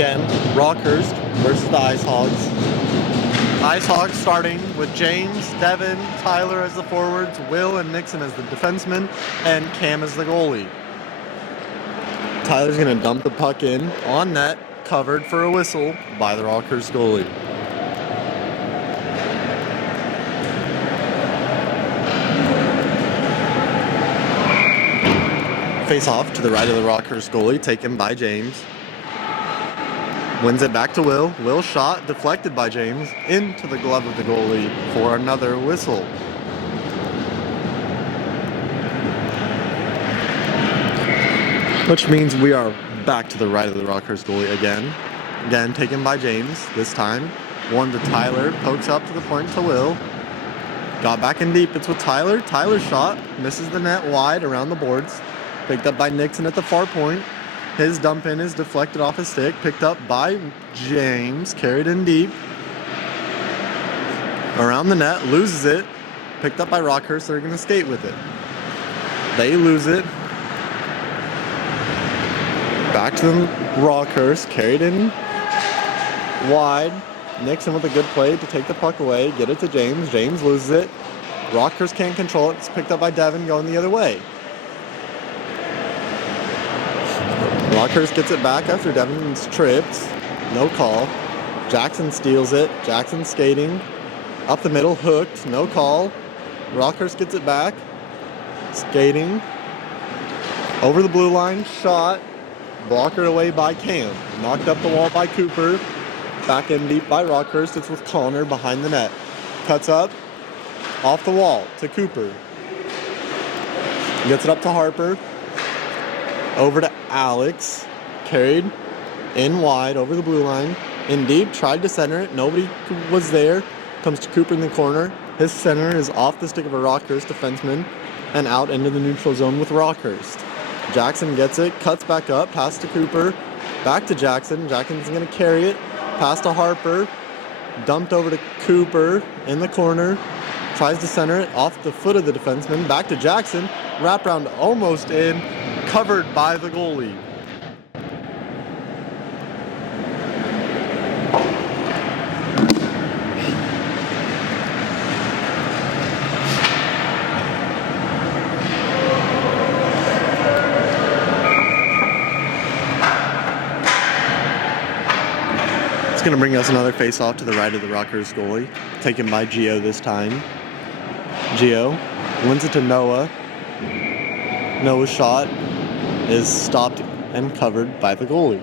Again, Rockhurst versus the Ice Hogs. Ice Hogs starting with James, Devin, Tyler as the forwards, Will and Nixon as the defensemen, and Cam as the goalie. Tyler's going to dump the puck in on net, covered for a whistle by the Rockhurst goalie. Face off to the right of the Rockhurst goalie, taken by James. Wins it back to Will. Will shot, deflected by James, into the glove of the goalie for another whistle. Which means we are back to the right of the Rockhurst goalie again. Again, taken by James this time. One to Tyler, pokes up to the point to Will. Got back in deep, it's with Tyler. Tyler's shot, misses the net wide around the boards. Picked up by Nixon at the far point. His dump in is deflected off his stick, picked up by James, carried in deep. Around the net, loses it. Picked up by Rockhurst, they're going to skate with it. They lose it. Back to the Rockhurst, carried in wide. Nixon with a good play to take the puck away, get it to James. James loses it. Rockhurst can't control it. It's picked up by Devin going the other way. Rockhurst gets it back after Devin's tripped. No call. Jackson steals it. Jackson skating. Up the middle, hooked. No call. Rockhurst gets it back. Skating. Over the blue line. Shot. Blockered away by Cam. Knocked up the wall by Cooper. Back in deep by Rockhurst. It's with Connor behind the net. Cuts up. Off the wall to Cooper. Gets it up to Harper. Over to Alex, carried in wide over the blue line, in deep, tried to center it, nobody was there, comes to Cooper in the corner, his center is off the stick of a Rockhurst defenseman and out into the neutral zone with Rockhurst. Jackson gets it, cuts back up, pass to Cooper, back to Jackson, Jackson's going to carry it, pass to Harper, dumped over to Cooper in the corner, tries to center it off the foot of the defenseman, back to Jackson, wraparound almost in, covered by the goalie. It's going to bring us another face-off to the right of the Rockhurst goalie, taken by Gio this time. Gio wins it to Noah. Noah's shot is stopped and covered by the goalie.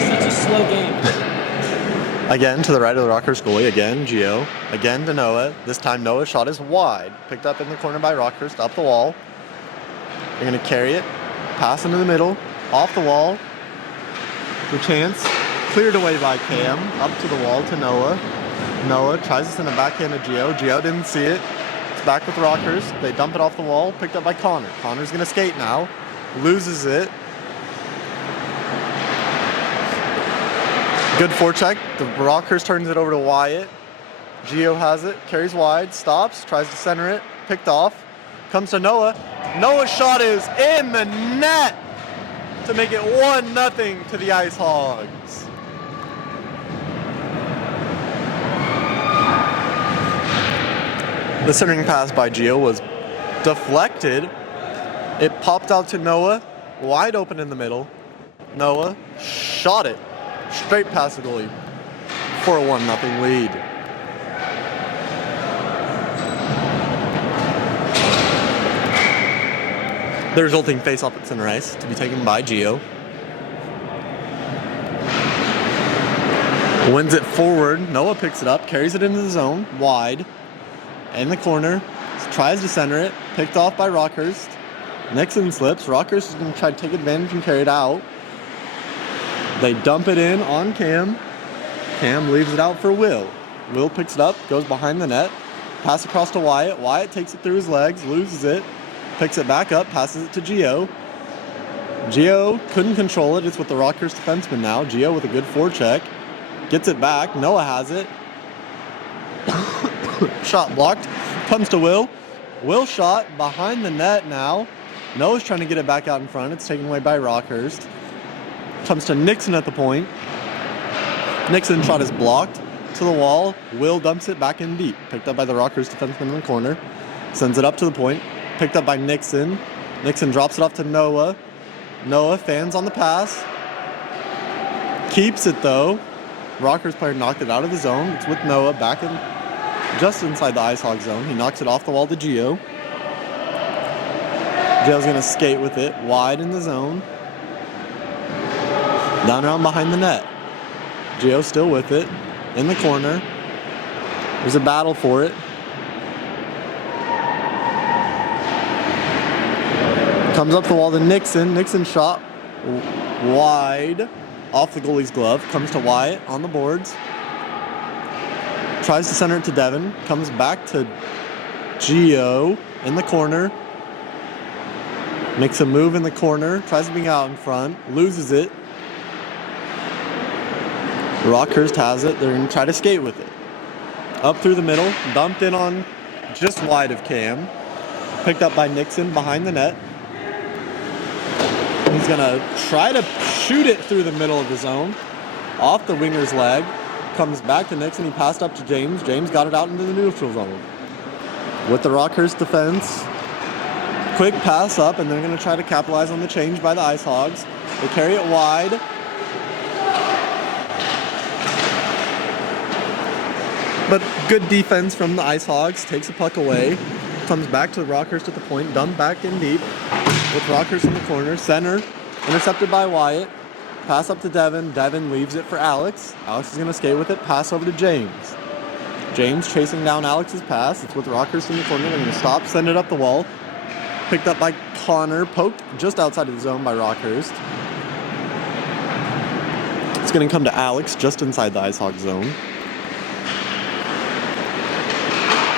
Such a slow game. Again to the right of the Rockhurst goalie. Again, Gio. Again to Noah. This time Noah's shot is wide. Picked up in the corner by Rockhurst, up the wall. They're going to carry it. Pass into the middle. Off the wall. The chance. Cleared away by Cam. Up to the wall to Noah. Noah tries to send it back in to Gio. Gio didn't see it. Back with Rockhurst. They dump it off the wall. Picked up by Connor. Connor's going to skate now. Loses it. Good forecheck. The Rockhurst turns it over to Wyatt. Gio has it. Carries wide. Stops. Tries to center it. Picked off. Comes to Noah. Noah's shot is in the net to make it 1-0 to the Ice Hogs. The centering pass by Gio was deflected. It popped out to Noah, wide open in the middle. Noah shot it straight past the goalie for a 1-0 lead. The resulting face-off at center ice to be taken by Gio. Wins it forward. Noah picks it up, carries it into the zone, wide. In the corner, tries to center it, picked off by Rockhurst. Nixon slips. Rockhurst is going to try to take advantage and carry it out. They dump it in on Cam. Cam leaves it out for Will. Will picks it up, goes behind the net, pass across to Wyatt. Wyatt takes it through his legs, loses it, picks it back up, passes it to Gio. Gio couldn't control it. It's with the Rockhurst defenseman now. Gio with a good forecheck. Gets it back. Noah has it. Shot blocked. Comes to Will. Will shot behind the net now. Noah's trying to get it back out in front. It's taken away by Rockhurst. Comes to Nixon at the point. Nixon shot is blocked to the wall. Will dumps it back in deep. Picked up by the Rockhurst defenseman in the corner. Sends it up to the point. Picked up by Nixon. Nixon drops it off to Noah. Noah fans on the pass. Keeps it though. Rockhurst player knocked it out of the zone. It's with Noah back in just inside the Ice Hog zone. He knocks it off the wall to Gio. Gio's gonna skate with it wide in the zone. Down around behind the net. Gio still with it in the corner. There's a battle for it. Comes up the wall to Nixon. Nixon shot wide off the goalie's glove. Comes to Wyatt on the boards. Tries to center it to Devin. Comes back to Gio in the corner. Makes a move in the corner. Tries to bring it out in front. Loses it. Rockhurst has it. They're going to try to skate with it. Up through the middle. Dumped in on just wide of Cam. Picked up by Nixon behind the net. He's going to try to shoot it through the middle of the zone. Off the winger's leg. Comes back to Nixon. He passed up to James. James got it out into the neutral zone. With the Rockhurst defense. Quick pass up, and they're going to try to capitalize on the change by the Ice Hogs. They carry it wide. But good defense from the Ice Hogs. Takes a puck away. Comes back to Rockhurst at the point. Dumped back in deep. With Rockhurst in the corner. Center. Intercepted by Wyatt. Pass up to Devin. Devin leaves it for Alex. Alex is going to skate with it. Pass over to James. James chasing down Alex's pass. It's with Rockhurst in the corner. They're going to stop. Send it up the wall. Picked up by Connor. Poked just outside of the zone by Rockhurst. It's going to come to Alex just inside the Ice Hog zone.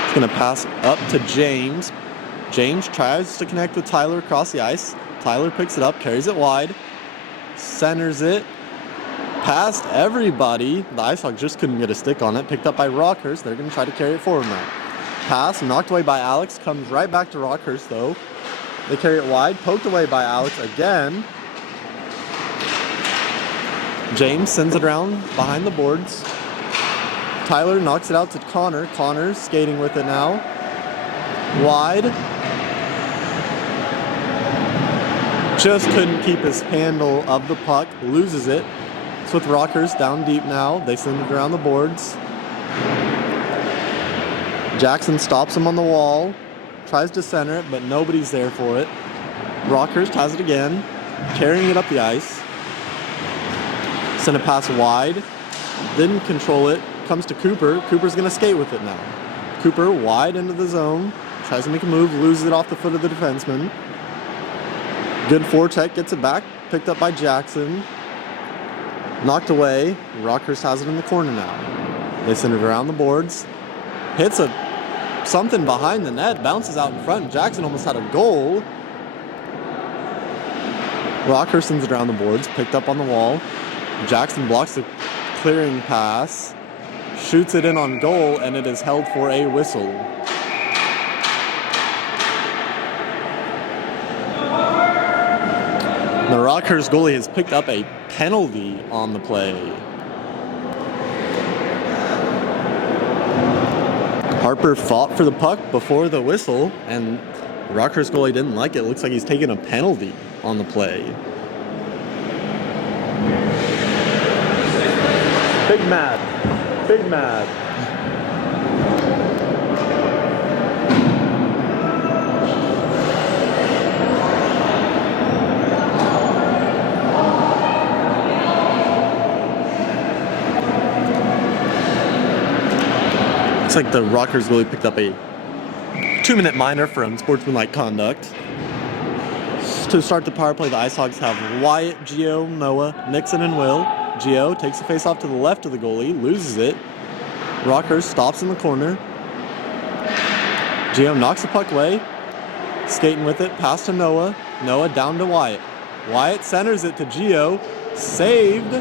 It's going to pass up to James. James tries to connect with Tyler across the ice. Tyler picks it up, carries it wide, centers it, past everybody. The Ice Hog just couldn't get a stick on it. Picked up by Rockhurst. They're going to try to carry it forward now. Pass, knocked away by Alex. Comes right back to Rockhurst, though. They carry it wide. Poked away by Alex again. James sends it around behind the boards. Tyler knocks it out to Connor. Connor's skating with it now. Wide. Just couldn't keep his handle of the puck. Loses it. It's with Rockhurst down deep now. They send it around the boards. Jackson stops him on the wall. Tries to center it, but nobody's there for it. Rockhurst has it again. Carrying it up the ice. Send a pass wide. Didn't control it. Comes to Cooper. Cooper's going to skate with it now. Cooper wide into the zone. Tries to make a move. Loses it off the foot of the defenseman. Good forecheck. Gets it back. Picked up by Jackson. Knocked away. Rockhurst has it in the corner now. They send it around the boards. Hits something behind the net. Bounces out in front. Jackson almost had a goal. Rockhurst sends it around the boards. Picked up on the wall. Jackson blocks the clearing pass. Shoots it in on goal, and it is held for a whistle. The Rockhurst goalie has picked up a penalty on the play. Harper fought for the puck before the whistle, and the Rockhurst goalie didn't like it. It looks like he's taking a penalty on the play. Big mad. Big mad. Looks like the Rockhurst goalie picked up a 2-minute minor for unsportsmanlike conduct. To start the power play, the Ice Hogs have Wyatt, Gio, Noah, Nixon, and Will. Gio takes the face-off to the left of the goalie, loses it. Rockhurst stops in the corner. Gio knocks the puck away. Skating with it, pass to Noah. Noah down to Wyatt. Wyatt centers it to Gio. Saved.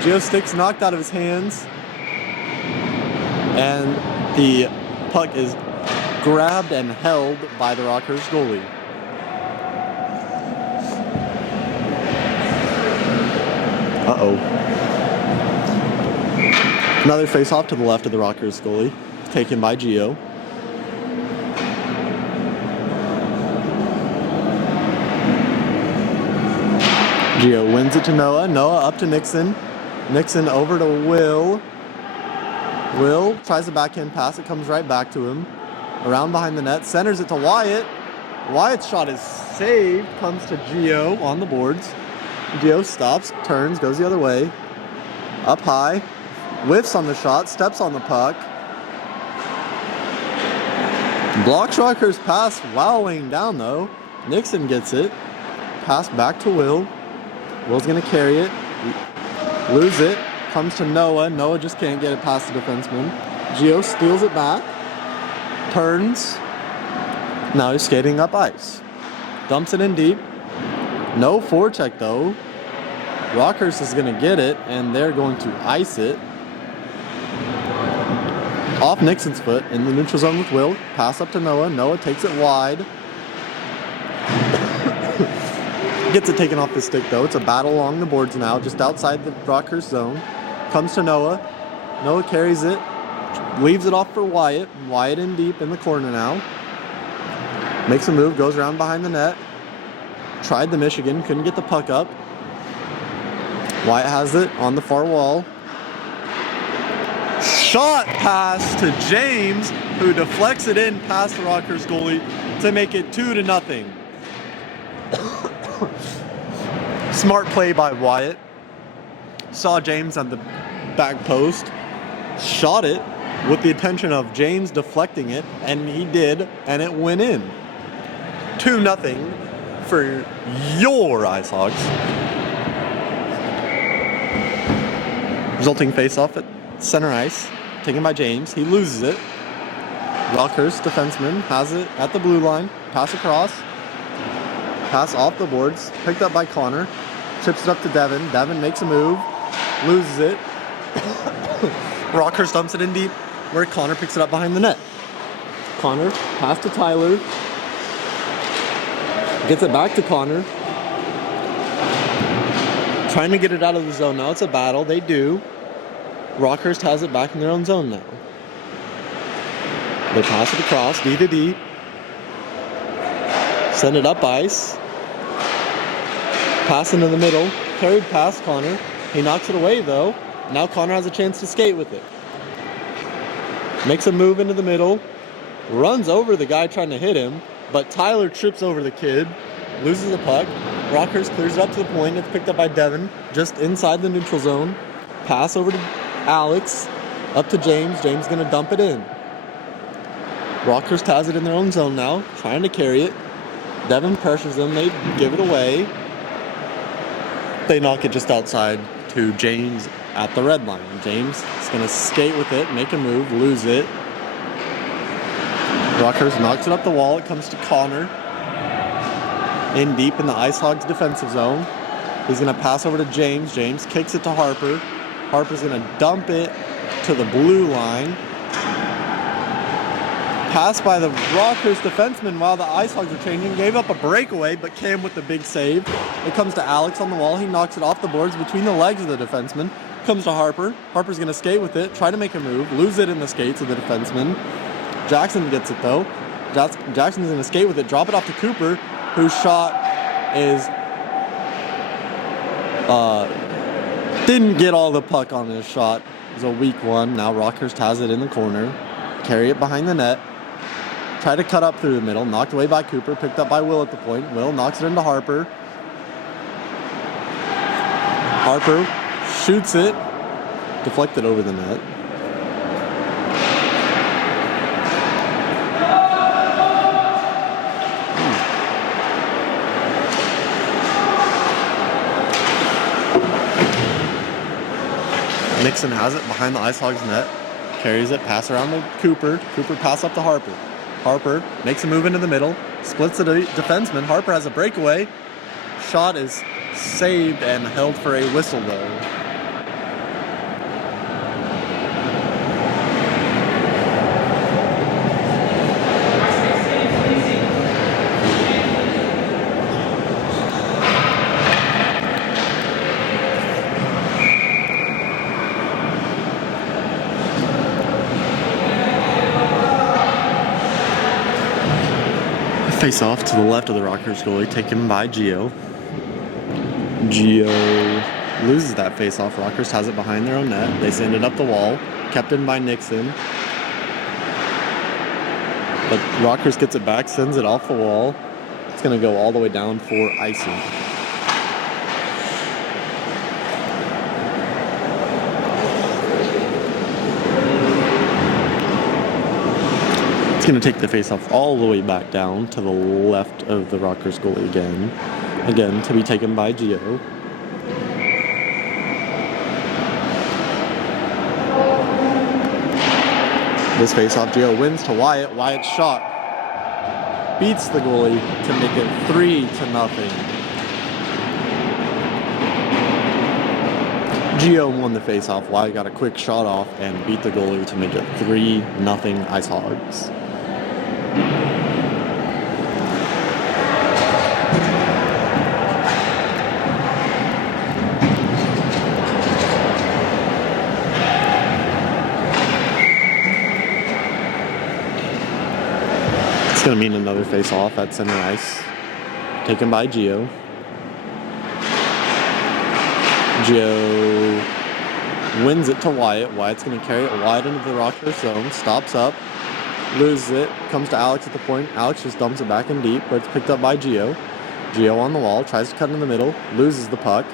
Gio sticks knocked out of his hands. And the puck is grabbed and held by the Rockhurst goalie. Uh-oh. Another face-off to the left of the Rockhurst goalie, taken by Gio. Gio wins it to Noah. Noah up to Nixon. Nixon over to Will. Will tries a backhand pass. It comes right back to him. Around behind the net. Centers it to Wyatt. Wyatt's shot is saved. Comes to Gio on the boards. Gio stops, turns, goes the other way. Up high. Whiffs on the shot. Steps on the puck. Blocks Rockhurst's pass while laying down though. Nixon gets it. Pass back to Will. Will's going to carry it. Lose it. Comes to Noah. Noah just can't get it past the defenseman. Gio steals it back. Turns. Now he's skating up ice. Dumps it in deep. No forecheck though. Rockhurst is going to get it, and they're going to ice it. Off Nixon's foot in the neutral zone with Will. Pass up to Noah. Noah takes it wide. Gets it taken off the stick though. It's a battle along the boards now, just outside the Rockhurst zone. Comes to Noah. Noah carries it. Leaves it off for Wyatt. Wyatt in deep in the corner now. Makes a move, goes around behind the net. Tried the Michigan, couldn't get the puck up. Wyatt has it on the far wall. Shot pass to James, who deflects it in past the Rockhurst goalie to make it 2-0. Smart play by Wyatt. Saw James on the back post. Shot it with the intention of James deflecting it, and he did, and it went in. 2-0 for your Ice Hogs. Resulting face-off at center ice, taken by James. He loses it. Rockhurst defenseman has it at the blue line. Pass across. Pass off the boards. Picked up by Connor. Chips it up to Devin. Devin makes a move. Loses it. Rockhurst dumps it in deep, where Connor picks it up behind the net. Connor, pass to Tyler. Gets it back to Connor. Trying to get it out of the zone now. It's a battle. They do. Rockhurst has it back in their own zone now. They pass it across, D to D. Send it up ice. Pass into the middle. Carried past Connor. He knocks it away though. Now Connor has a chance to skate with it. Makes a move into the middle. Runs over the guy trying to hit him. But Tyler trips over the kid. Loses the puck. Rockhurst clears it up to the point. It's picked up by Devin. Just inside the neutral zone. Pass over to Alex. Up to James. James going to dump it in. Rockhurst has it in their own zone now. Trying to carry it. Devin pressures them. They give it away. They knock it just outside to James at the red line. James is going to skate with it, make a move, lose it. Rockhurst knocks it up the wall. It comes to Connor. In deep in the Ice Hogs defensive zone. He's going to pass over to James. James kicks it to Harper. Harper's going to dump it to the blue line. Pass by the Rockhurst defenseman while the Ice Hogs are changing. Gave up a breakaway, but Cam with the big save. It comes to Alex on the wall. He knocks it off the boards between the legs of the defenseman. Comes to Harper. Harper's going to skate with it, try to make a move, lose it in the skates of the defenseman. Jackson gets it though. Jackson's going to skate with it, drop it off to Cooper, whose shot is didn't get all the puck on his shot. It was a weak one. Now Rockhurst has it in the corner. Carry it behind the net. Try to cut up through the middle. Knocked away by Cooper. Picked up by Will at the point. Will knocks it into Harper. Harper shoots it. Deflected over the net. Nixon has it behind the Ice Hogs net. Carries it, pass around to Cooper. Cooper pass up to Harper. Harper makes a move into the middle. Splits the defenseman. Harper has a breakaway. Shot is saved and held for a whistle though. Face off to the left of the Rockhurst goalie, taken by Gio. Gio loses that face off. Rockhurst has it behind their own net. They send it up the wall, kept in by Nixon. But Rockhurst gets it back, sends it off the wall. It's going to go all the way down for icing. It's going to take the face-off all the way back down to the left of the Rockhurst goalie again. Again, to be taken by Gio. This face-off, Gio wins to Wyatt. Wyatt's shot beats the goalie to make it 3-0. Gio won the face-off. Wyatt got a quick shot off and beat the goalie to make it 3-0 Ice Hogs. It's going to mean another face-off at center ice. Taken by Gio. Gio wins it to Wyatt. Wyatt's going to carry it wide into the Rockhurst zone. Stops up. Loses it. Comes to Alex at the point. Alex just dumps it back in deep, but it's picked up by Gio. Gio on the wall. Tries to cut in the middle. Loses the puck.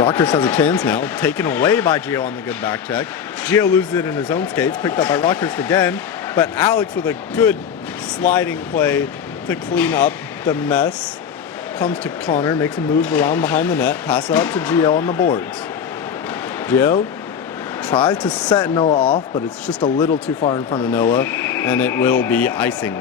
Rockhurst has a chance now. Taken away by Gio on the good back check. Gio loses it in his own skates. Picked up by Rockhurst again. But Alex with a good sliding play to clean up the mess. Comes to Connor. Makes a move around behind the net. Pass it up to Gio on the boards. Gio tries to set Noah off, but it's just a little too far in front of Noah. And it will be icing.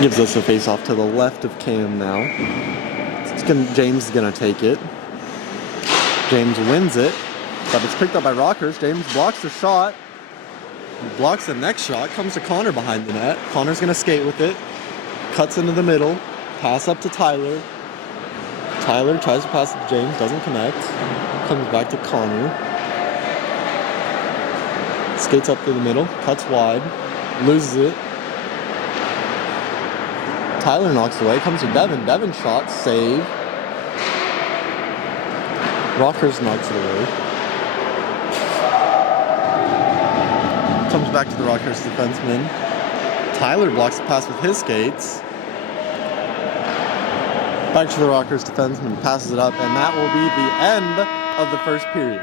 Gives us a face-off to the left of Cam now. James is going to take it. James wins it, but it's picked up by Rockhurst. James blocks the shot. Blocks the next shot. Comes to Connor behind the net. Connor's going to skate with it. Cuts into the middle. Pass up to Tyler. Tyler tries to pass it to James. Doesn't connect. Comes back to Connor. Skates up to the middle. Cuts wide. Loses it. Tyler knocks it away. Comes to Devin. Devin shot. Save. Rockhurst knocks it away. Comes back to the Rockhurst defenseman. Tyler blocks the pass with his skates. Back to the Rockhurst defenseman. Passes it up. And that will be the end of the first period.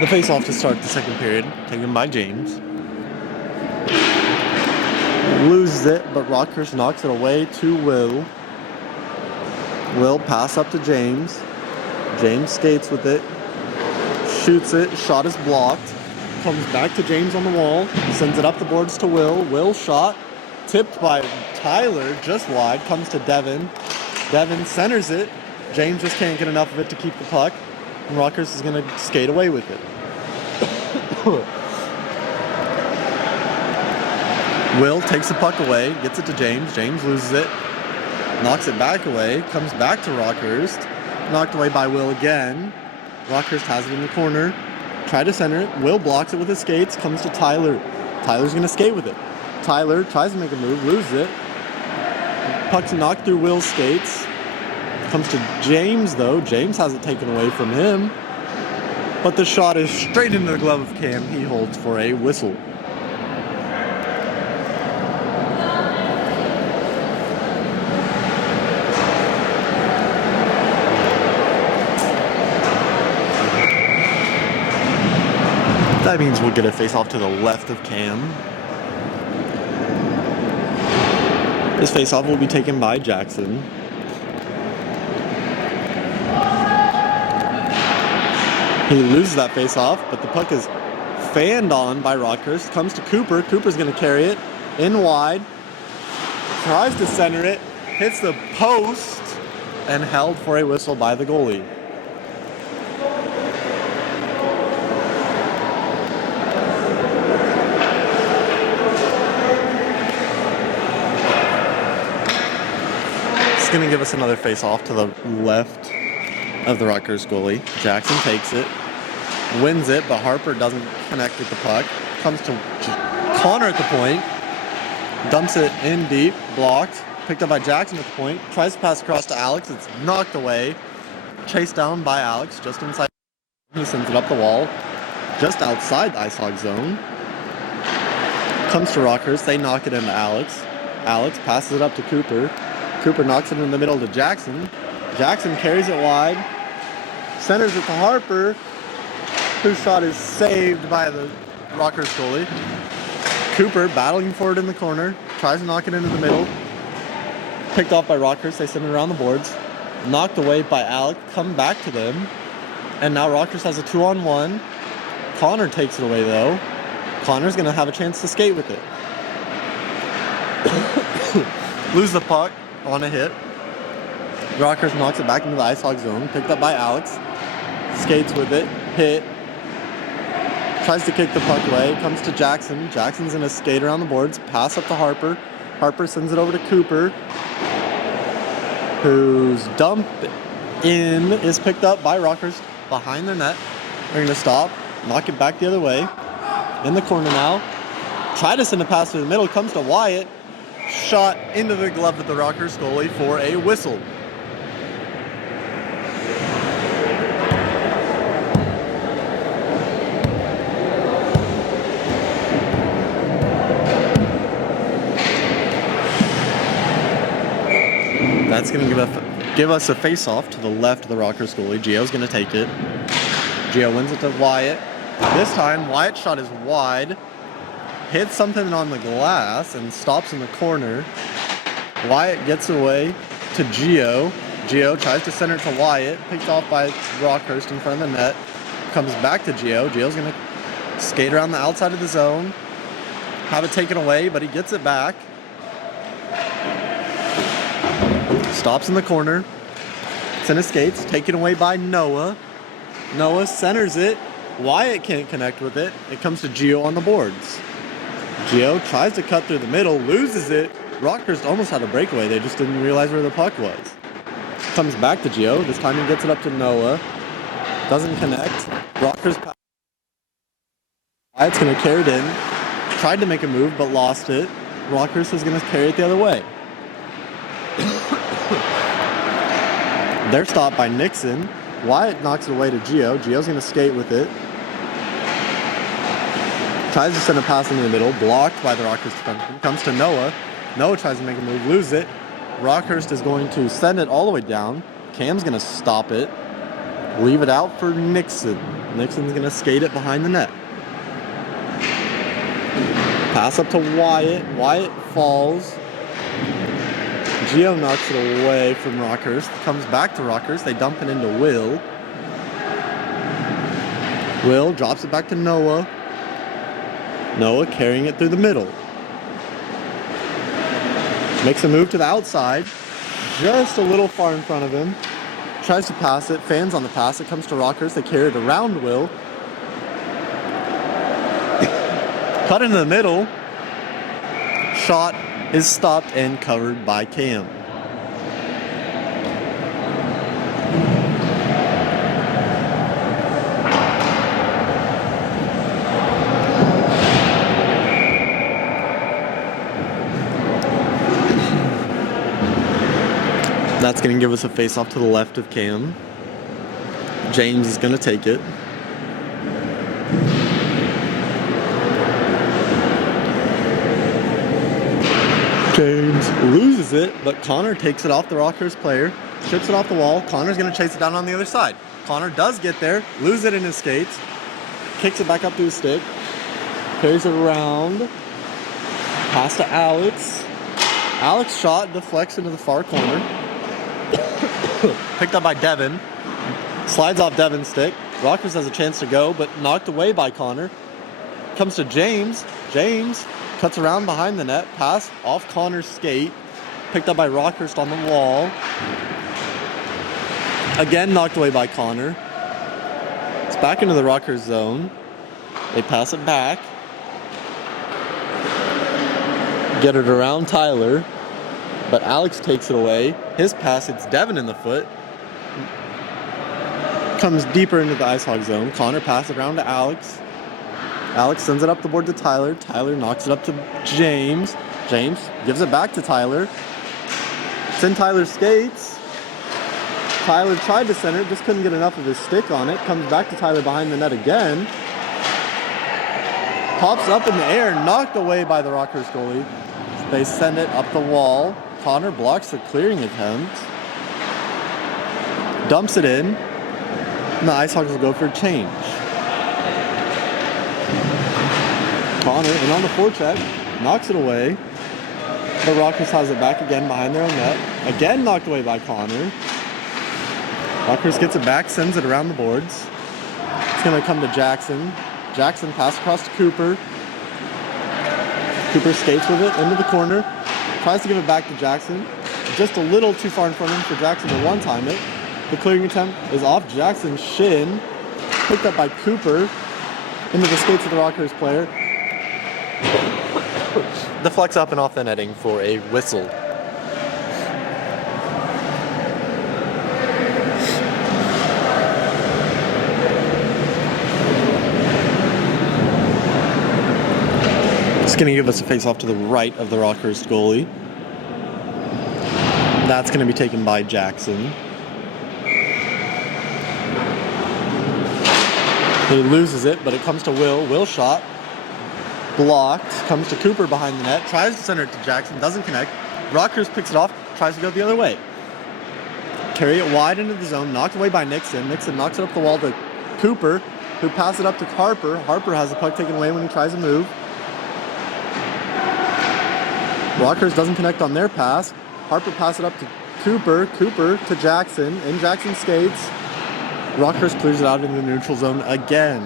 The face-off to start the second period, taken by James. Loses it, but Rockhurst knocks it away to Will. Will pass up to James. James skates with it. Shoots it. Shot is blocked. Comes back to James on the wall. Sends it up the boards to Will. Will shot. Tipped by Tyler, just wide. Comes to Devin. Devin centers it. James just can't get enough of it to keep the puck. And Rockhurst is going to skate away with it. Will takes the puck away, gets it to James. James loses it, knocks it back away, comes back to Rockhurst. Knocked away by Will again. Rockhurst has it in the corner. Try to center it. Will blocks it with his skates, comes to Tyler. Tyler's going to skate with it. Tyler tries to make a move, loses it. Puck's knocked through Will's skates. Comes to James, though. James has it taken away from him. But the shot is straight into the glove of Cam. He holds for a whistle. That means we'll get a face-off to the left of Cam. This face-off will be taken by Jackson. He loses that face-off, but the puck is fanned on by Rockhurst. Comes to Cooper. Cooper's going to carry it in wide. Tries to center it. Hits the post and held for a whistle by the goalie. It's going to give us another face-off to the left of the Rockhurst goalie. Jackson takes it, wins it, but Harper doesn't connect with the puck. Comes to Connor at the point, dumps it in deep, blocked, picked up by Jackson at the point, tries to pass across to Alex, it's knocked away, chased down by Alex just inside. He sends it up the wall, just outside the Ice Hog zone. Comes to Rockhurst, they knock it into Alex. Alex passes it up to Cooper. Cooper knocks it in the middle to Jackson. Jackson carries it wide, centers it to Harper, whose shot is saved by the Rockhurst goalie. Cooper battling for it in the corner, tries to knock it into the middle. Picked off by Rockhurst, they send it around the boards. Knocked away by Alec, come back to them. And now Rockhurst has a 2-on-1. Connor takes it away though. Connor's gonna have a chance to skate with it. Lose the puck on a hit. Rockhurst knocks it back into the Ice Hog zone. Picked up by Alex. Skates with it. Hit. Tries to kick the puck away. Comes to Jackson. Jackson's going to skate around the boards. Pass up to Harper. Harper sends it over to Cooper, whose dump in is picked up by Rockhurst behind their net. They're going to stop. Knock it back the other way. In the corner now. Try to send a pass through the middle. Comes to Wyatt. Shot into the glove of the Rockhurst goalie for a whistle. That's going to give us a face-off to the left of the Rockhurst goalie. Gio's going to take it. Gio wins it to Wyatt. This time, Wyatt's shot is wide. Hits something on the glass and stops in the corner. Wyatt gets away to Gio. Gio tries to center it to Wyatt. Picked off by Rockhurst in front of the net. Comes back to Gio. Gio's going to skate around the outside of the zone. Have it taken away, but he gets it back. Stops in the corner. Center skates. Taken away by Noah. Noah centers it. Wyatt can't connect with it. It comes to Gio on the boards. Gio tries to cut through the middle, loses it. Rockhurst almost had a breakaway. They just didn't realize where the puck was. Comes back to Gio. This time he gets it up to Noah. Doesn't connect. Rockhurst. Wyatt's going to carry it in. Tried to make a move, but lost it. Rockhurst is going to carry it the other way. They're stopped by Nixon. Wyatt knocks it away to Gio. Gio's going to skate with it. Tries to send a pass into the middle. Blocked by the Rockhurst defenseman. Comes to Noah. Noah tries to make a move. Lose it. Rockhurst is going to send it all the way down. Cam's going to stop it. Leave it out for Nixon. Nixon's going to skate it behind the net. Pass up to Wyatt. Wyatt falls. Gio knocks it away from Rockhurst. Comes back to Rockhurst. They dump it into Will. Will drops it back to Noah. Noah carrying it through the middle. Makes a move to the outside. Just a little far in front of him. Tries to pass it. Fans on the pass. It comes to Rockhurst. They carry it around Will. Cut into the middle. Shot is stopped and covered by Cam. That's going to give us a face-off to the left of Cam. James is going to take it. James loses it, but Connor takes it off the Rockhurst player, chips it off the wall. Connor's going to chase it down on the other side. Connor does get there, loses it in his skates, kicks it back up to his stick, carries it around, pass to Alex. Alex shot deflects into the far corner. Picked up by Devin. Slides off Devin's stick. Rockhurst has a chance to go, but knocked away by Connor. Comes to James. James cuts around behind the net. Pass off Connor's skate. Picked up by Rockhurst on the wall. Again knocked away by Connor. It's back into the Rockhurst zone. They pass it back. Get it around Tyler. But Alex takes it away. His pass hits Devin in the foot. Comes deeper into the Ice Hog zone. Connor passes it around to Alex. Alex sends it up the board to Tyler. Tyler knocks it up to James. James gives it back to Tyler. It's in Tyler's skates. Tyler tried to center it, just couldn't get enough of his stick on it. Comes back to Tyler behind the net again. Pops up in the air, knocked away by the Rockhurst goalie. They send it up the wall. Connor blocks the clearing attempt. Dumps it in. And the Ice Hogs will go for a change. Connor in on the forecheck, knocks it away. The Rockhurst has it back again behind their own net. Again knocked away by Connor. Rockhurst gets it back, sends it around the boards. It's going to come to Jackson. Jackson pass across to Cooper. Cooper skates with it into the corner. Tries to give it back to Jackson. Just a little too far in front of him for Jackson to one-time it. The clearing attempt is off Jackson's shin. Picked up by Cooper into the skates of the Rockhurst player. Deflects up and off the netting for a whistle. It's going to give us a face-off to the right of the Rockhurst goalie. That's going to be taken by Jackson. He loses it, but it comes to Will. Will shot. Blocked. Comes to Cooper behind the net. Tries to center it to Jackson. Doesn't connect. Rockhurst picks it off. Tries to go the other way. Carry it wide into the zone. Knocked away by Nixon. Nixon knocks it up the wall to Cooper, who passes it up to Harper. Harper has the puck taken away when he tries to move. Rockhurst doesn't connect on their pass. Harper passes it up to Cooper. Cooper to Jackson. In Jackson skates. Rockhurst clears it out in the neutral zone again.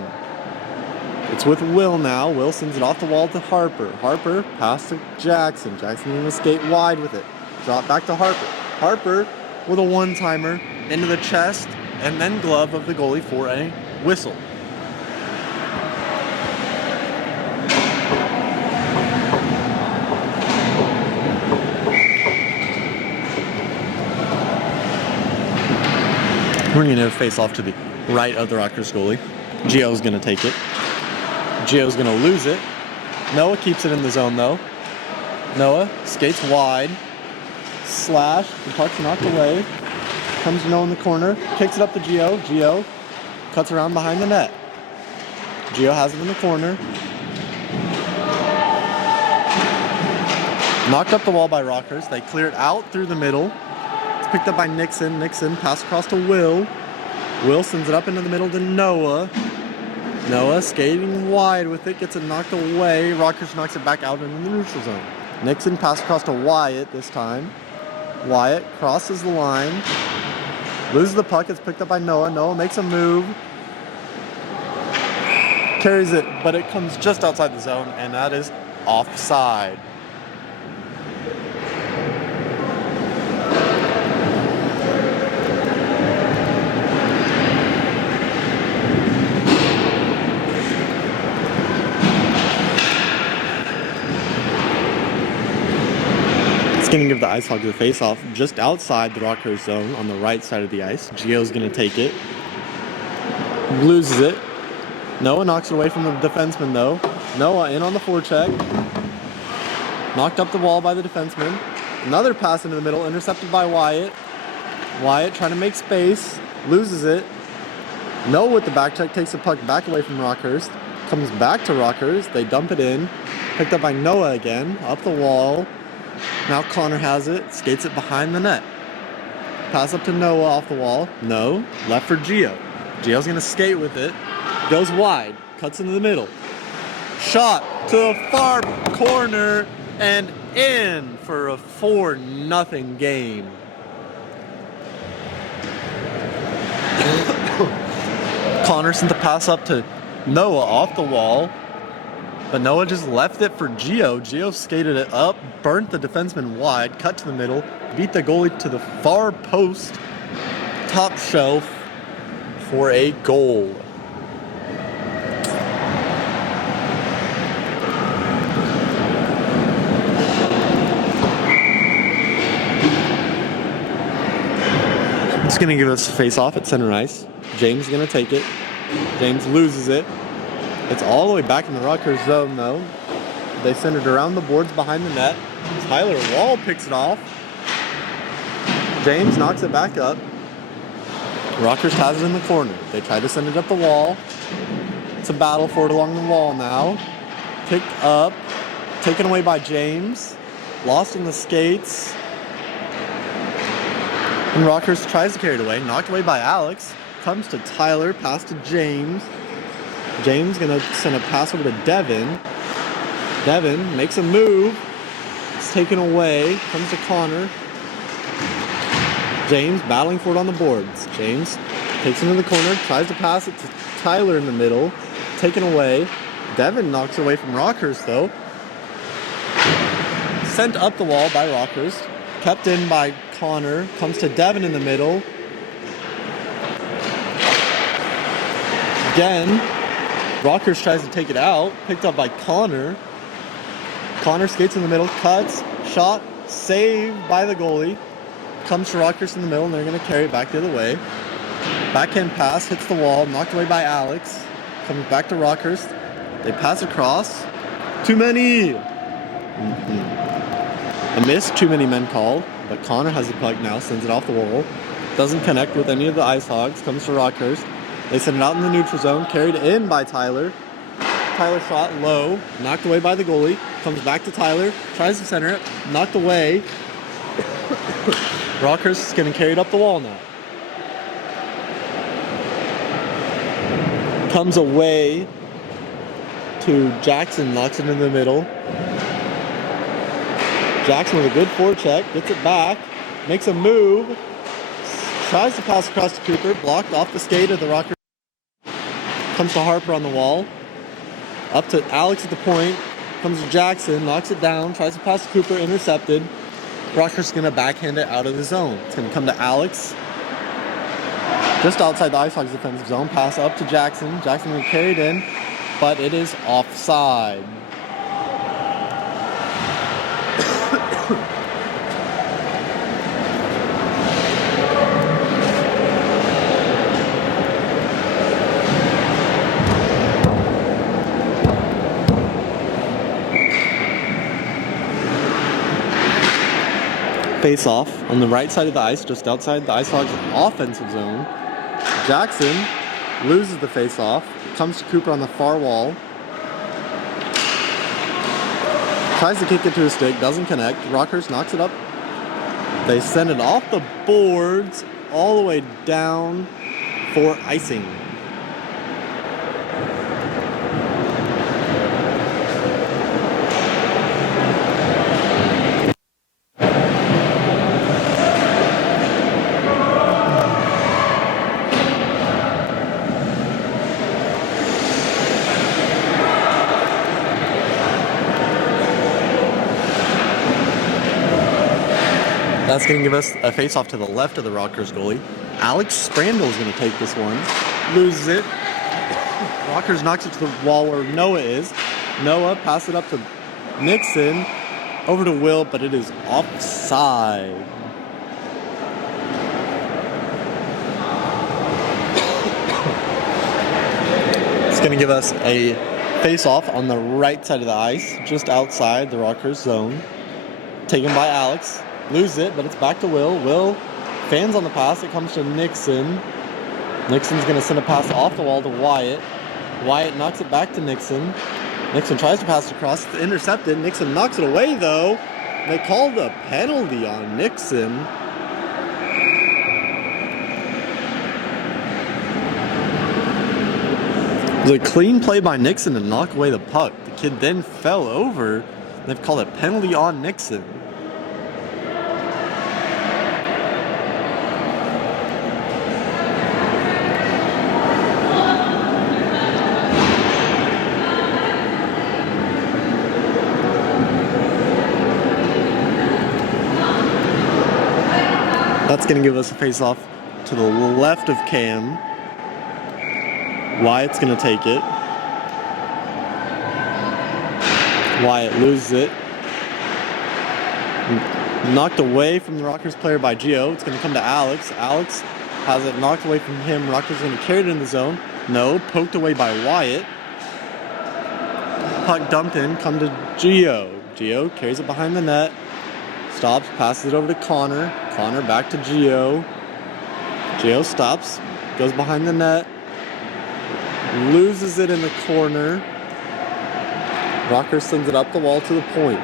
It's with Will now. Will sends it off the wall to Harper. Harper pass to Jackson. Jackson going to skate wide with it. Drop back to Harper. Harper with a one-timer into the chest and then glove of the goalie for a whistle. We're going to face off to the right of the Rockhurst goalie. Gio's going to take it. Gio's going to lose it. Noah keeps it in the zone though. Noah skates wide. Slash. The puck's knocked away. Comes to Noah in the corner. Kicks it up to Gio. Gio cuts around behind the net. Gio has it in the corner. Knocked up the wall by Rockhurst. They clear it out through the middle. It's picked up by Nixon. Nixon pass across to Will. Will sends it up into the middle to Noah. Noah skating wide with it, gets it knocked away. Rockhurst knocks it back out into the neutral zone. Nixon pass across to Wyatt this time. Wyatt crosses the line. Loses the puck, it's picked up by Noah. Noah makes a move. Carries it, but it comes just outside the zone, and that is offside. It's going to give the Ice Hogs a face-off just outside the Rockhurst zone on the right side of the ice. Gio's going to take it. Loses it. Noah knocks it away from the defenseman, though. Noah in on the forecheck. Knocked up the wall by the defenseman. Another pass into the middle, intercepted by Wyatt. Wyatt trying to make space. Loses it. Noah with the back check takes the puck back away from Rockhurst. Comes back to Rockhurst. They dump it in. Picked up by Noah again. Up the wall. Now Connor has it, skates it behind the net. Pass up to Noah off the wall. No, left for Gio. Gio's gonna skate with it. Goes wide, cuts into the middle. Shot to the far corner and in for a 4-0 game. Connor sent the pass up to Noah off the wall, but Noah just left it for Gio. Gio skated it up, burnt the defenseman wide, cut to the middle, beat the goalie to the far post, top shelf for a goal. It's going to give us a face-off at center ice. James is going to take it. James loses it. It's all the way back in the Rockhurst zone, though. They send it around the boards behind the net. Tyler Wall picks it off. James knocks it back up. Rockhurst has it in the corner. They try to send it up the wall. It's a battle for it along the wall now. Picked up. Taken away by James. Lost in the skates. And Rockhurst tries to carry it away. Knocked away by Alex. Comes to Tyler. Pass to James. James gonna send a pass over to Devin. Devin makes a move. It's taken away. Comes to Connor. James battling for it on the boards. James takes it into the corner. Tries to pass it to Tyler in the middle. Taken away. Devin knocks it away from Rockhurst though. Sent up the wall by Rockhurst. Kept in by Connor. Comes to Devin in the middle. Again. Rockhurst tries to take it out. Picked up by Connor. Connor skates in the middle. Cuts. Shot. Saved by the goalie. Comes to Rockhurst in the middle, and they're going to carry it back the other way. Backhand pass. Hits the wall. Knocked away by Alex. Comes back to Rockhurst. They pass across. Too many! A miss. Too many men called. But Connor has the puck now. Sends it off the wall. Doesn't connect with any of the Ice Hogs. Comes to Rockhurst. They send it out in the neutral zone. Carried in by Tyler. Tyler shot low. Knocked away by the goalie. Comes back to Tyler. Tries to center it. Knocked away. Rockhurst is going to carry it up the wall now. Comes away to Jackson. Knocks it in the middle. Jackson with a good forecheck. Gets it back. Makes a move. Tries to pass across to Cooper. Blocked off the skate of the Rockhurst. Comes to Harper on the wall. Up to Alex at the point. Comes to Jackson. Knocks it down. Tries to pass to Cooper. Intercepted. Rockhurst is going to backhand it out of the zone. It's going to come to Alex. Just outside the Ice Hogs defensive zone. Pass up to Jackson. Jackson will carry it in. But it is offside. Face off on the right side of the ice, just outside the Ice Hogs offensive zone. Jackson loses the face off. Comes to Cooper on the far wall. Tries to kick it to his stick, doesn't connect. Rockhurst knocks it up. They send it off the boards all the way down for icing. That's going to give us a face-off to the left of the Rockhurst goalie. Alex Sprandl is going to take this one. Loses it. Rockhurst knocks it to the wall where Noah is. Noah passes it up to Nixon. Over to Will, but it is offside. It's going to give us a face-off on the right side of the ice, just outside the Rockhurst zone. Taken by Alex. Lose it, but it's back to Will. Will fans on the pass. It comes to Nixon. Nixon's going to send a pass off the wall to Wyatt. Wyatt knocks it back to Nixon. Nixon tries to pass it across. It's intercepted. Nixon knocks it away, though. They called a penalty on Nixon. It was a clean play by Nixon to knock away the puck. The kid then fell over. They've called a penalty on Nixon. That's going to give us a face-off to the left of Cam. Wyatt's going to take it. Wyatt loses it. Knocked away from the Rockhurst player by Gio. It's going to come to Alex. Alex has it knocked away from him. Rockhurst's going to carry it in the zone. No, poked away by Wyatt. Puck dumped in, come to Gio. Gio carries it behind the net. Stops, passes it over to Connor. Connor back to Gio. Gio stops, goes behind the net. Loses it in the corner. Rockhurst sends it up the wall to the point.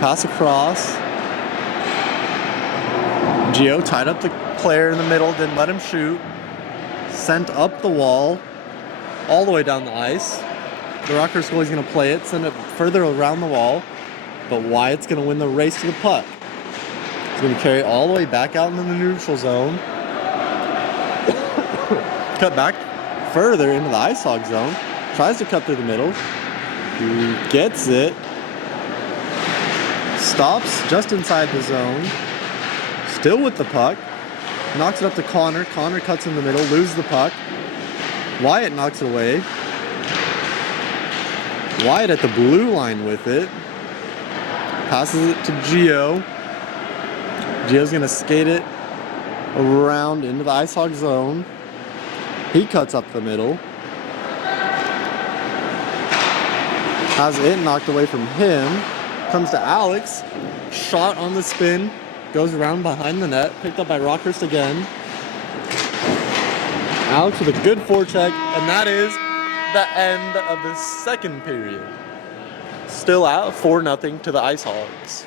Pass across. Gio tied up the player in the middle, didn't let him shoot. Sent up the wall, all the way down the ice. The Rockhurst goalie's going to play it, send it further around the wall, but Wyatt's going to win the race to the puck. He's going to carry it all the way back out into the neutral zone. Cut back further into the Ice Hog zone. Tries to cut through the middle. He gets it. Stops just inside the zone. Still with the puck. Knocks it up to Connor. Connor cuts in the middle, loses the puck. Wyatt knocks it away. Wyatt at the blue line with it. Passes it to Gio. Gio's going to skate it around into the Ice Hog zone. He cuts up the middle. Has it knocked away from him. Comes to Alex. Shot on the spin. Goes around behind the net. Picked up by Rockhurst again. Alex with a good forecheck. And that is the end of the second period. Still out 4-0 to the Ice Hogs.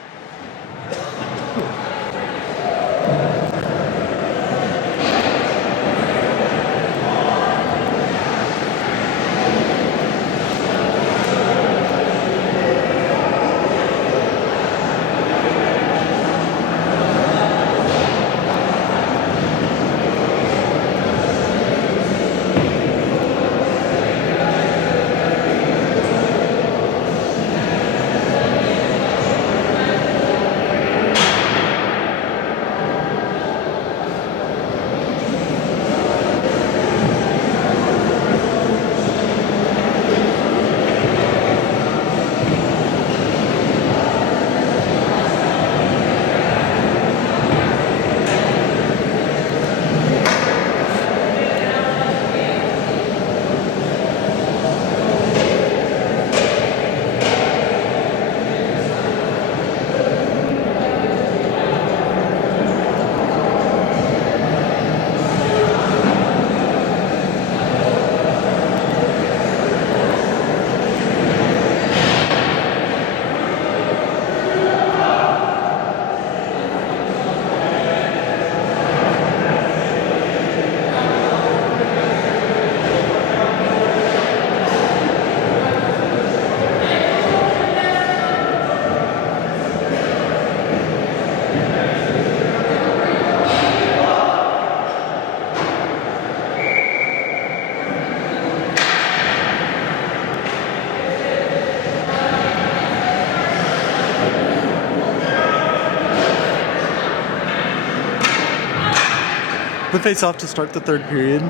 The face-off to start the third period.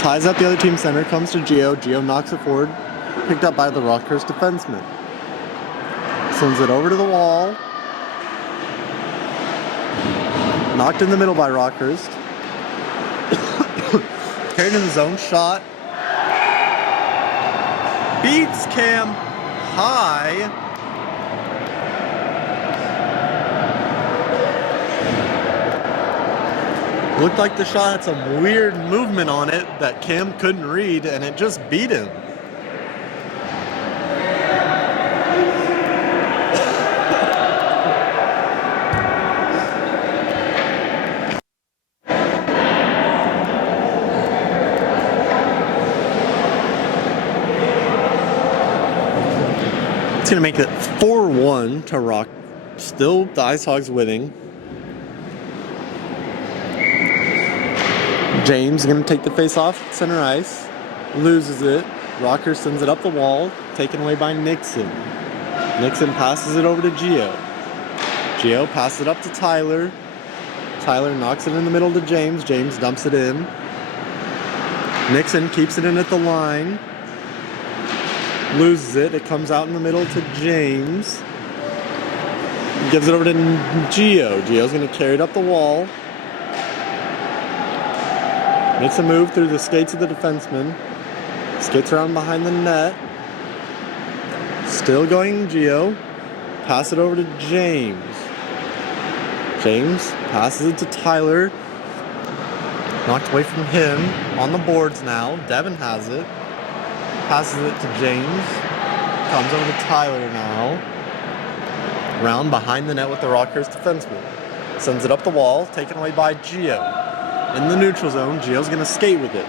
Ties up the other team center, comes to Gio. Gio knocks it forward, picked up by the Rockhurst defenseman. Sends it over to the wall. Knocked in the middle by Rockhurst. Carried in the zone, shot. Beats Cam high. Looked like the shot had some weird movement on it that Cam couldn't read, and it just beat him. It's going to make it 4-1 to Rock. Still the Ice Hogs winning. James is going to take the face off center ice, loses it. Rockhurst sends it up the wall, taken away by Nixon. Nixon passes it over to Gio. Gio passes it up to Tyler. Tyler knocks it in the middle to James. James dumps it in. Nixon keeps it in at the line. Loses it. It comes out in the middle to James. Gives it over to Gio. Gio's going to carry it up the wall. Makes a move through the skates of the defenseman. Skates around behind the net. Still going Gio. Pass it over to James. James passes it to Tyler. Knocked away from him. On the boards now. Devin has it. Passes it to James. Comes over to Tyler now. Round behind the net with the Rockhurst defenseman. Sends it up the wall. Taken away by Gio. In the neutral zone. Gio's going to skate with it.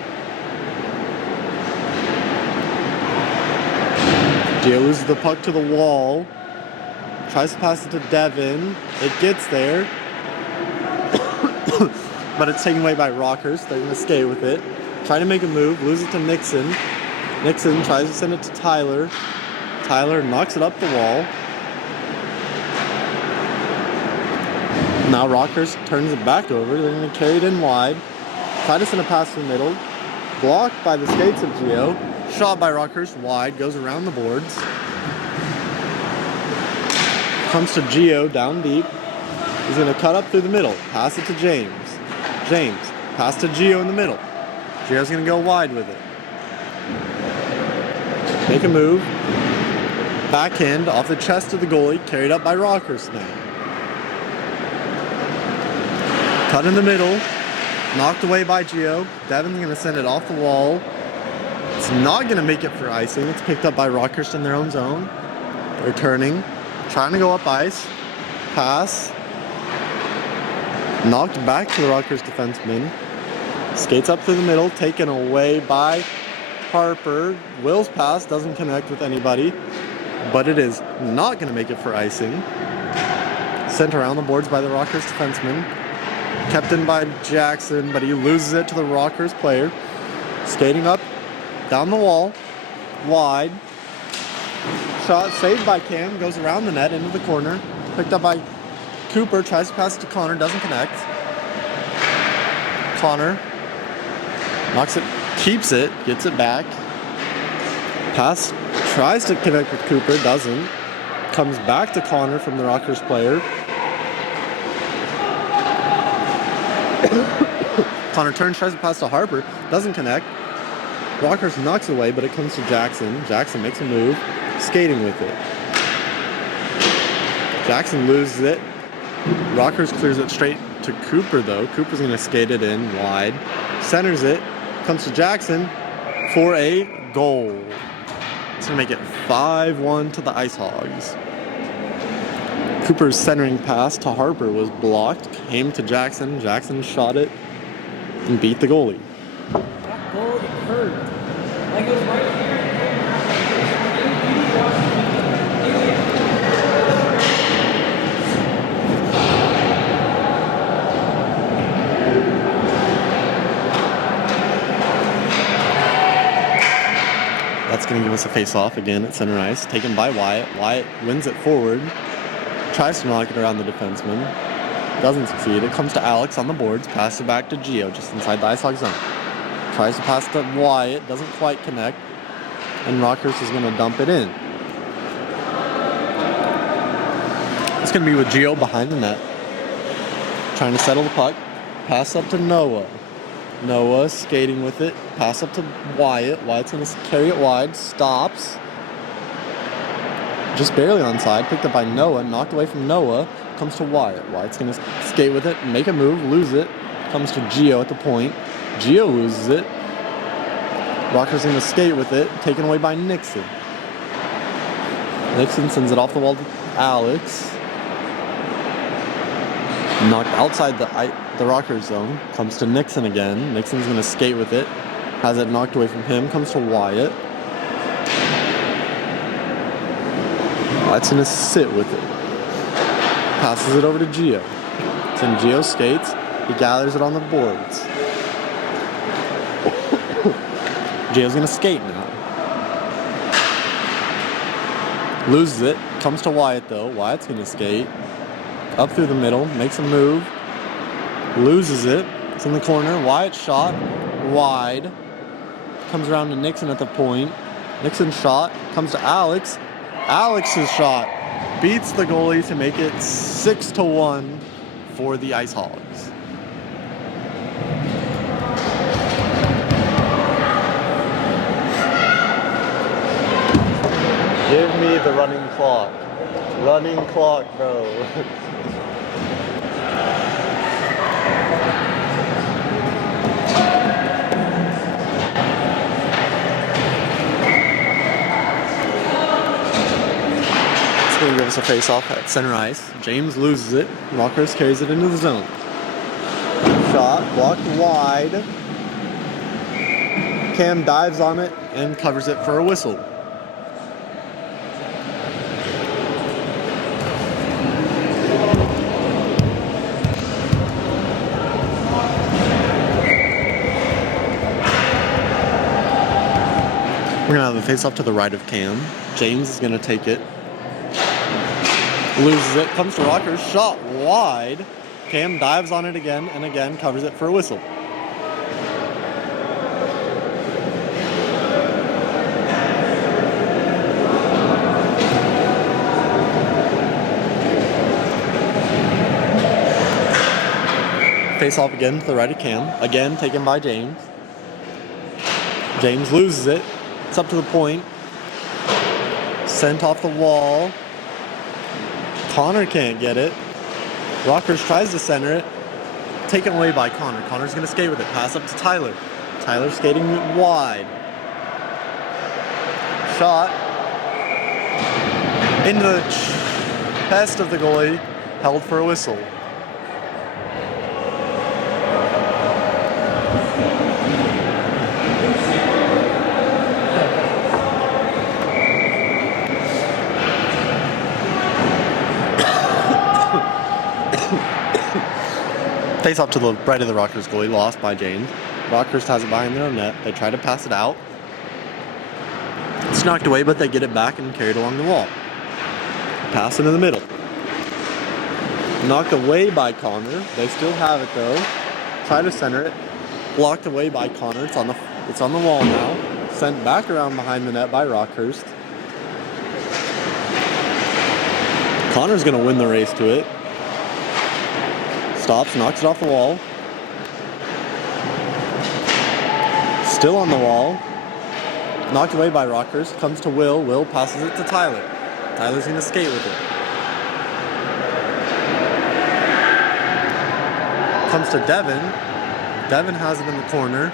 Gio loses the puck to the wall. Tries to pass it to Devin. It gets there. But it's taken away by Rockhurst. They're going to skate with it. Try to make a move. Lose it to Nixon. Nixon tries to send it to Tyler. Tyler knocks it up the wall. Now Rockhurst turns it back over. They're going to carry it in wide. Try to send a pass to the middle. Blocked by the skates of Gio. Shot by Rockhurst wide. Goes around the boards. Comes to Gio down deep. He's going to cut up through the middle. Pass it to James. James. Pass to Gio in the middle. Gio's going to go wide with it. Make a move. Backhand off the chest of the goalie. Carried up by Rockhurst now. Cut in the middle. Knocked away by Gio. Devin's going to send it off the wall. It's not going to make it for icing. It's picked up by Rockhurst in their own zone. They're turning. Trying to go up ice. Pass. Knocked back to the Rockhurst defenseman. Skates up through the middle. Taken away by Harper. Will's pass doesn't connect with anybody. But it is not going to make it for icing. Sent around the boards by the Rockhurst defenseman. Kept in by Jackson, but he loses it to the Rockhurst player. Skating up, down the wall, wide. Shot saved by Cam, goes around the net into the corner. Picked up by Cooper, tries to pass it to Connor, doesn't connect. Connor knocks it, keeps it, gets it back. Pass, tries to connect with Cooper, doesn't. Comes back to Connor from the Rockhurst player. Connor turns, tries to pass to Harper, doesn't connect. Rockhurst knocks it away, but it comes to Jackson. Jackson makes a move, skating with it. Jackson loses it. Rockhurst clears it straight to Cooper, though. Cooper's going to skate it in wide. Centers it, comes to Jackson for a goal. It's going to make it 5-1 to the Ice Hogs. Cooper's centering pass to Harper was blocked, came to Jackson. Jackson shot it and beat the goalie. That goal, it hurt. Like it was right here. That's going to give us a face-off again at center ice. Taken by Wyatt. Wyatt wins it forward. Tries to knock it around the defenseman. Doesn't succeed. It comes to Alex on the boards. Passes it back to Gio just inside the Ice Hog zone. Tries to pass to Wyatt. Doesn't quite connect. And Rockhurst is going to dump it in. It's going to be with Gio behind the net. Trying to settle the puck. Pass up to Noah. Noah skating with it. Pass up to Wyatt. Wyatt's going to carry it wide. Stops. Just barely onside. Picked up by Noah. Knocked away from Noah. Comes to Wyatt. Wyatt's going to skate with it. Make a move. Lose it. Comes to Gio at the point. Gio loses it. Rockhurst's going to skate with it. Taken away by Nixon. Nixon sends it off the wall to Alex. Knocked outside the Rockhurst zone. Comes to Nixon again. Nixon's going to skate with it. Has it knocked away from him. Comes to Wyatt. Wyatt's going to sit with it. Passes it over to Gio. Then Gio skates. He gathers it on the boards. Gio's going to skate now. Loses it. Comes to Wyatt though. Wyatt's gonna skate. Up through the middle, makes a move. Loses it. It's in the corner. Wyatt shot. Wide. Comes around to Nixon at the point. Nixon's shot. Comes to Alex. Alex's shot. Beats the goalie to make it 6-1 for the Ice Hogs. Give me the running clock. Running clock, bro. It's going to give us a face-off at center ice. James loses it. Rockhurst carries it into the zone. Shot, blocked wide. Cam dives on it and covers it for a whistle. We're going to have a face-off to the right of Cam. James is going to take it. Loses it. Comes to Rockhurst. Shot wide. Cam dives on it again and again covers it for a whistle. Face-off again to the right of Cam. Again taken by James. James loses it. It's up to the point. Sent off the wall. Connor can't get it. Rockhurst tries to center it. Taken away by Connor. Connor's going to skate with it. Pass up to Tyler. Tyler skating wide. Shot. Into the chest of the goalie. Held for a whistle. Face off to the right of the Rockhurst goalie, lost by James. Rockhurst has it behind their own net. They try to pass it out. It's knocked away, but they get it back and carry it along the wall. Pass into the middle. Knocked away by Connor. They still have it though. Try to center it. Blocked away by Connor. It's on the wall now. Sent back around behind the net by Rockhurst. Connor's gonna win the race to it. Stops, knocks it off the wall. Still on the wall. Knocked away by Rockhurst. Comes to Will. Will passes it to Tyler. Tyler's going to skate with it. Comes to Devin. Devin has it in the corner.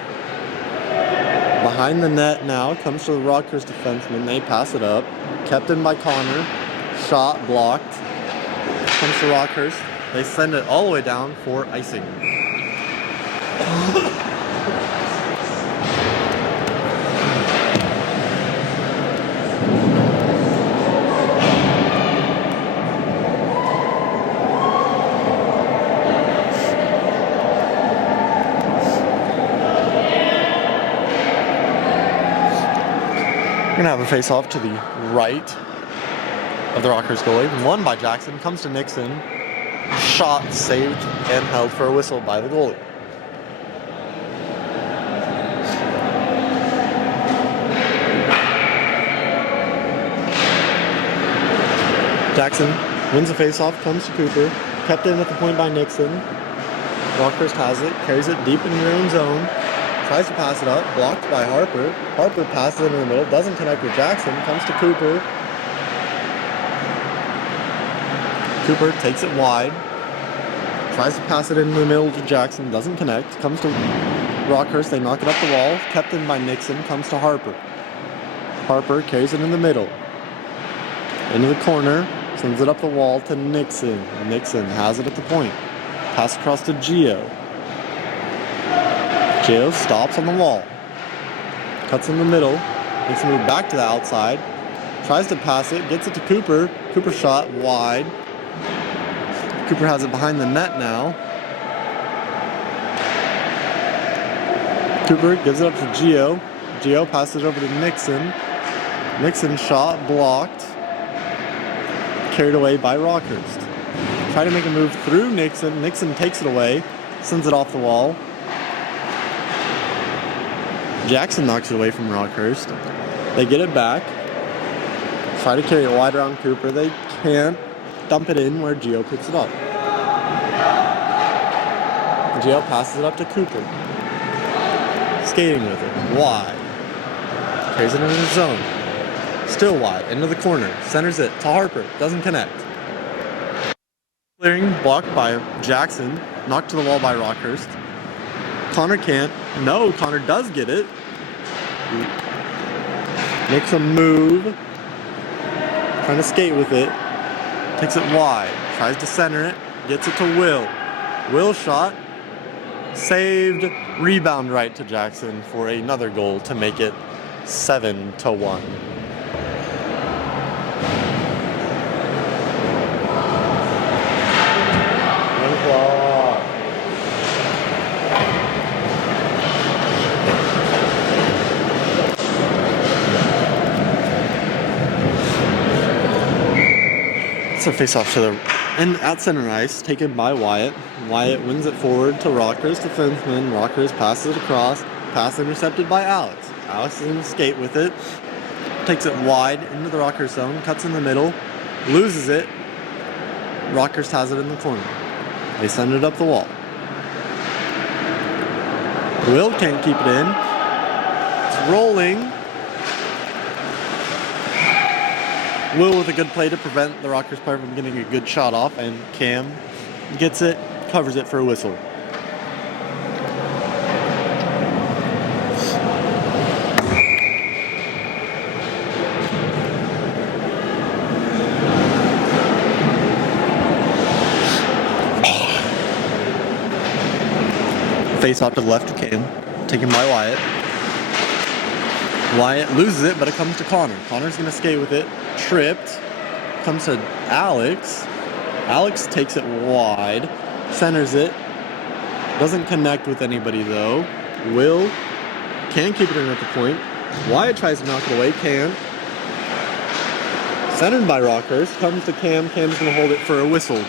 Behind the net now. Comes to the Rockhurst defenseman. They pass it up. Kept in by Connor. Shot blocked. Comes to Rockhurst. They send it all the way down for icing. We're gonna have a face-off to the right of the Rockhurst goalie. Won by Jackson. Comes to Nixon. Shot saved and held for a whistle by the goalie. Jackson wins the faceoff, comes to Cooper, kept in at the point by Nixon. Rockhurst has it, carries it deep in their own zone, tries to pass it up, blocked by Harper. Harper passes it in the middle, doesn't connect with Jackson, comes to Cooper. Cooper takes it wide. Tries to pass it in the middle to Jackson, doesn't connect. Comes to Rockhurst, they knock it up the wall. Kept in by Nixon, comes to Harper. Harper carries it in the middle. Into the corner, sends it up the wall to Nixon. Nixon has it at the point. Pass across to Gio. Gio stops on the wall. Cuts in the middle, makes a move back to the outside. Tries to pass it, gets it to Cooper. Cooper shot wide. Cooper has it behind the net now. Cooper gives it up to Gio. Gio passes it over to Nixon. Nixon shot blocked. Carried away by Rockhurst. Try to make a move through Nixon. Nixon takes it away, sends it off the wall. Jackson knocks it away from Rockhurst. They get it back. Try to carry it wide around Cooper. They can't. Dump it in where Gio picks it up. Gio passes it up to Cooper. Skating with it. Wide. Carries it into the zone. Still wide. Into the corner. Centers it to Harper. Doesn't connect. Clearing blocked by Jackson. Knocked to the wall by Rockhurst. Connor can't. No, Connor does get it. Makes a move. Trying to skate with it. Takes it wide. Tries to center it. Gets it to Will. Will shot. Saved. Rebound right to Jackson for another goal to make it 7-1. It's a face-off to the and at center ice, taken by Wyatt. Wyatt wins it forward to Rockhurst defenseman. Rockhurst passes it across. Pass intercepted by Alex. Alex is going to skate with it. Takes it wide into the Rockhurst zone. Cuts in the middle. Loses it. Rockhurst has it in the corner. They send it up the wall. Will can't keep it in. It's rolling. Will with a good play to prevent the Rockhurst player from getting a good shot off, and Cam gets it, covers it for a whistle. Face off to the left to Cam, taken by Wyatt. Wyatt loses it, but it comes to Connor. Connor's going to skate with it. Tripped. Comes to Alex. Alex takes it wide. Centers it. Doesn't connect with anybody, though. Will can keep it in at the point. Wyatt tries to knock it away. Can. Centered by Rockhurst. Comes to Cam. Cam's going to hold it for a whistle.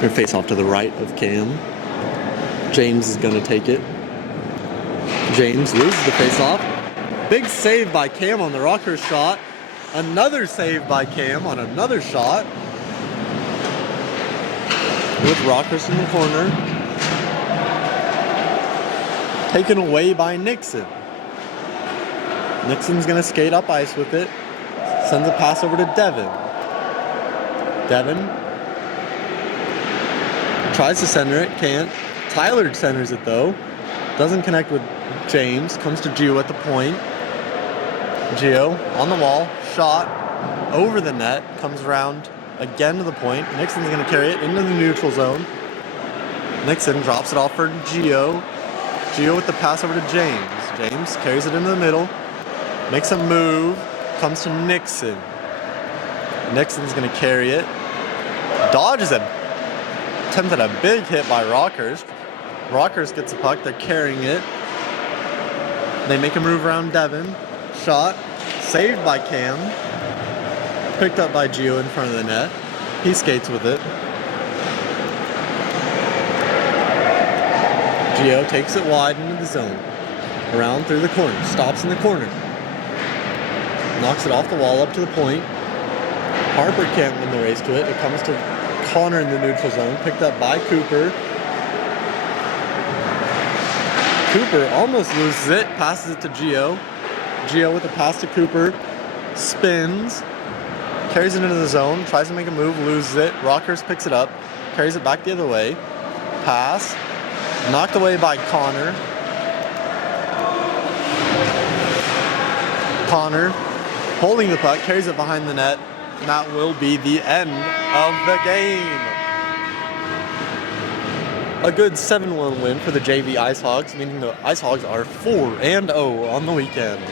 Their face off to the right of Cam. James is going to take it. James loses the face off. Big save by Cam on the Rockhurst shot. Another save by Cam on another shot. With Rockhurst in the corner. Taken away by Nixon. Nixon's going to skate up ice with it. Sends a pass over to Devin. Devin tries to center it, can't. Tyler centers it though. Doesn't connect with James. Comes to Gio at the point. Gio on the wall. Shot over the net. Comes around again to the point. Nixon's going to carry it into the neutral zone. Nixon drops it off for Gio. Gio with the pass over to James. James carries it into the middle. Makes a move. Comes to Nixon. Nixon's going to carry it. Dodges it. Attempted a big hit by Rockhurst. Rockhurst gets the puck. They're carrying it. They make a move around Devin. Shot. Saved by Cam. Picked up by Gio in front of the net. He skates with it. Gio takes it wide into the zone. Around through the corner. Stops in the corner. Knocks it off the wall up to the point. Harper can't win the race to it. It comes to Connor in the neutral zone, picked up by Cooper. Cooper almost loses it, passes it to Gio. Gio with a pass to Cooper, spins, carries it into the zone, tries to make a move, loses it. Rockhurst picks it up, carries it back the other way. Pass, knocked away by Connor. Connor holding the puck, carries it behind the net. And that will be the end of the game. A good 7-1 win for the JV Ice Hogs, meaning the Ice Hogs are 4-0 on the weekend.